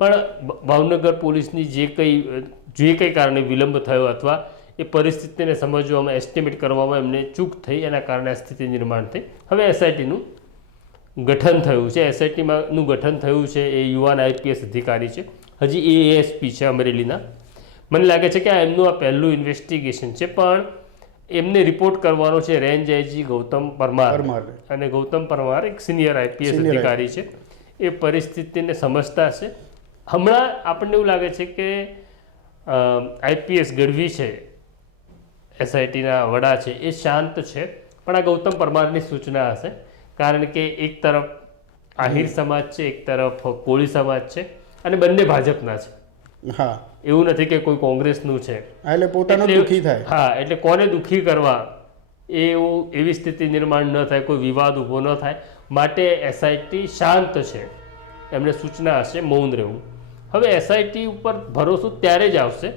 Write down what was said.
પણ ભાવનગર પોલીસની જે કંઈ કારણે વિલંબ થયો અથવા એ પરિસ્થિતિને સમજવામાં એસ્ટિમેટ કરવામાં એમને ચૂક થઈ, એના કારણે આ સ્થિતિ નિર્માણ થઈ. હવે એસઆઈટીનું ગઠન થયું છે. એસઆઈટીનું ગઠન થયું છે એ યુવાન આઈપીએસ અધિકારી છે, હજી એએસપી છે અમરેલીના. મને લાગે છે કે આ એમનું આ પહેલું ઇન્વેસ્ટિગેશન છે, પણ એમને રિપોર્ટ કરવાનો છે રેન્જ આઈજી ગૌતમ પરમાર, અને ગૌતમ પરમાર એક સિનિયર આઈપીએસ અધિકારી છે. એ પરિસ્થિતિને સમજતા છે. હમણાં આપણને એવું લાગે છે કે આઈપીએસ ગઢવી છે, એસઆઈટીના વડા છે, એ શાંત છે, પણ આ ગૌતમ પરમારની સૂચના હશે. કારણ કે એક તરફ આહિર સમાજ છે, એક તરફ કોળી સમાજ છે, અને બંને ભાજપના છે. હા, એવું નથી કે કોઈ કોંગ્રેસનું છે, એટલે પોતાનો દુઃખી થાય. હા, એટલે કોને દુઃખી કરવા એવી સ્થિતિ નિર્માણ ન થાય, કોઈ વિવાદ ઊભો ન થાય, માટે એસઆઈટી શાંત છે. એમને સૂચના હશે મૌન રહેવું. હવે એસઆઈટી ઉપર ભરોસો ત્યારે જ આવશે